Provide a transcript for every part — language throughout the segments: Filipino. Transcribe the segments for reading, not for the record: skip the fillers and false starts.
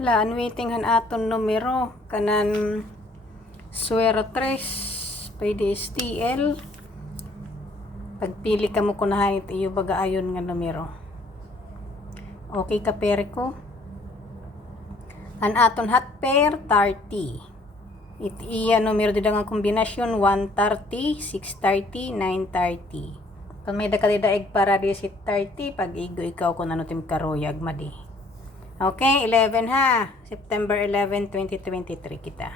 Hala, waiting han aton numero kanan suwera 3 pwede STL. Pagpili ka mo kunahan ito iyo baga ayon nga numero. Okay ka pere ko. An aton hot pair 30. Iti iya numero dida nga kombinasyon 130, 630, 930. Pag may dakalidaig para di si 30 pag igo ikaw kung ano tim karoyag madi. Okay, 11 ha. September 11, 2023 kita.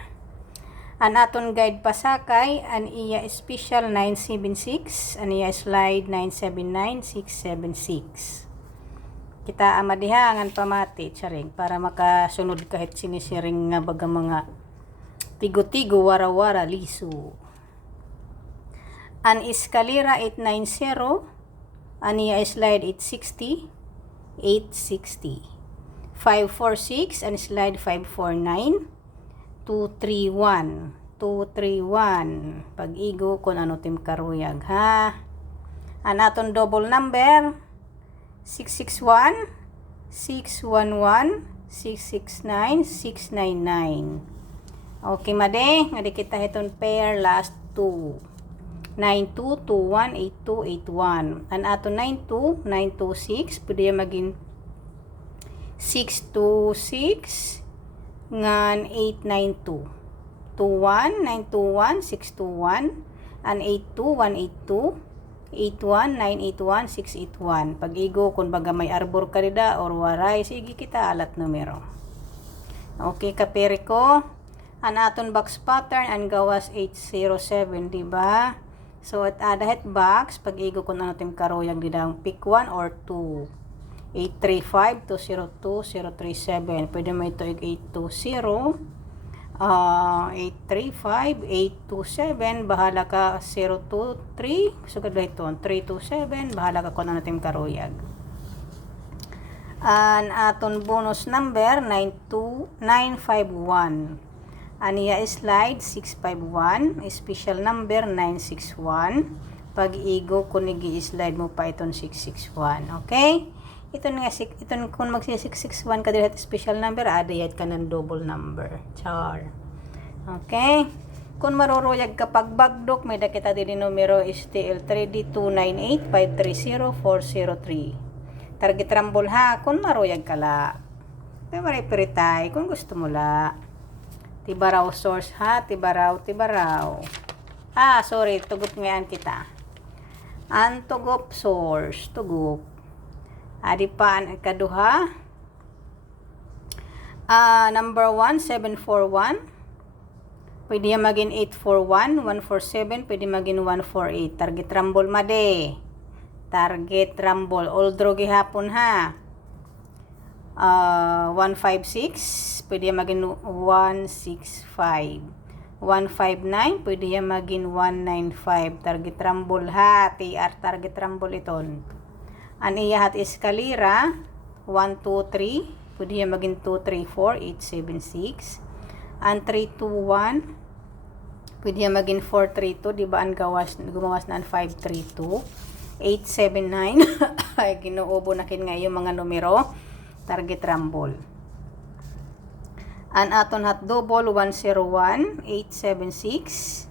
An aton guide pasakay, an iya special 976, an iya slide 979676. Kita amadiha ngan pamati, charing, para makasunod kahit sinisiring nga baga mga tigo-tigo, wara-wara, liso. An eskalera 890, an iya slide 860, 860. 546 and slide 549 231 pag-igo kung ano tim karuyag ha. An aton double number 661 611 669 699. Okay made nga di kita hiton pair last 2 92218281. An aton 92 926 pwede maging 626 ngan 892 21 921 621 and 82 182 81 981 681. Pag-igo kung baga may arbor ka rida or waray, sige kita alat numero. Okay ka pere ko. An aton box pattern ang gawas 807, diba? So at adahet box pag-igo kung ano tim karoyag didang pick 1 or 2. 835-202-037. Pwede mo ito 820, 835-827. Bahala ka 023. Sugad ba ito? 327. Bahala ka kung ano natin karuyag. An aton bonus number 92951. Aniya slide 651. Special number 961. Pag-igo kung nigi-slide mo pa itong 661. Okay? Ito kung magsi-661 ka dito special number, adayat ka ng double number. Char. Okay? Kung maruruyag ka pagbagdok, may dakita din numero STL3D298-530-403. Target rambol ha, kung maruyag ka la. Ito maripiritay, kung gusto mo la. Tibaraw source ha, tibaraw. Sorry, tugup ngayon kita. Ang tugup source, tugup. Adi pa ang ikaduha. Number 1, 741. Pwede yan maging 841, 147, pwede maging 148. Target rumble made. Target rumble. Oldro gihapon ha. 156, pwede yan maging 165. 159, pwede yan maging 195. Target rumble ha. TR target rumble iton. An iyahat eskalera 1, 2, 3 pwede yan maging 2, 3, 4, 8, 7, 6. An 3, 2, 1 pwede yan maging 4, 3, 2. Diba ang gumawas na ang 5, 3, 2 8, 7, 9 ay ginuubo na kin nga yung mga numero. Target rumble. An aton hot double 101 876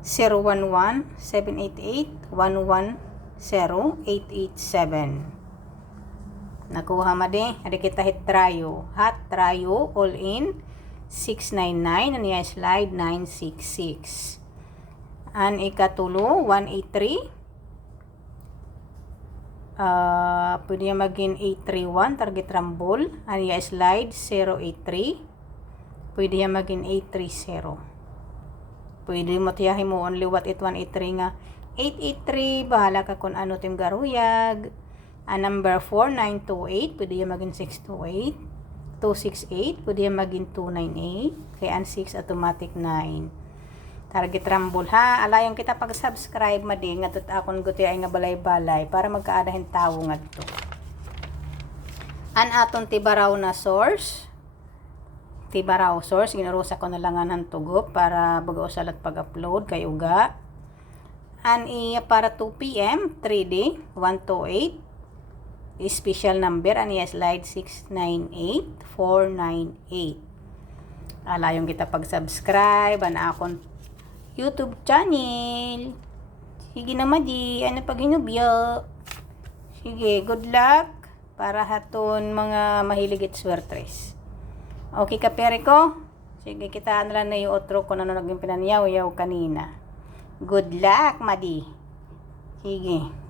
011 788 11 0887. Nakuha madi. Adi kita hit trayo. Hot trayo all in 699 and iya slide 966. An ikatulo 183. Pwede yung maging 831 target rumble. An iya slide 083. Pwede yung maging 830. Pwede mo tiyahin mo only what it 183 nga 883, bahala ka kung ano tim garuyag. Number 4, 928, pwede yung maging 628. 268, pwede yung maging 298. Kaya ang 6, automatic 9. Target rumble ha. Alayon kita pag-subscribe madi nga tut akon guti ay nga balay-balay para magkaadahin tawo nga to. An aton tibaraw na source. Tibaraw source, ginarusa ko na langan ng tugop para baga-usal at pag-upload kay uga. An iya para 2 PM 3D 128 special number aniya slide 698498. Alayong kita pag-subscribe ana akong YouTube channel. Sige na madi, ano pag hinubya. Sige, good luck para haton mga mahilig at swertres. Okay ka pere ko? Sige, kita na lang na yung otro ko na naging pinanyaw-yaw kanina. Good luck, madi. Sige.